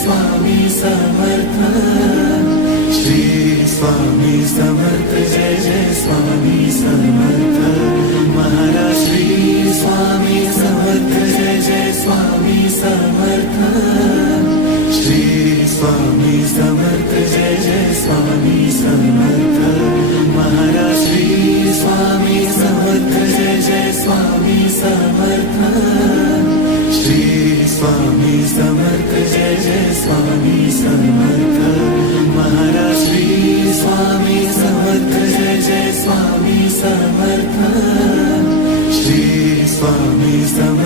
Swami Samarth, Shri Swami Samarth, Jai Jai Swami Samarth Maharaj, Shri Swami Samarth, Jai Jai Swami Samarth, Shri Swami Samarth, Jai Jai Swami Samarth Maharaj, Shri Swami Samarth, Jai Jai Swami Samarth, Shri Swami Samarth, Jai Jai Swami Samarth Maharaj, Shri Swami Samarth, Jai Jai Swami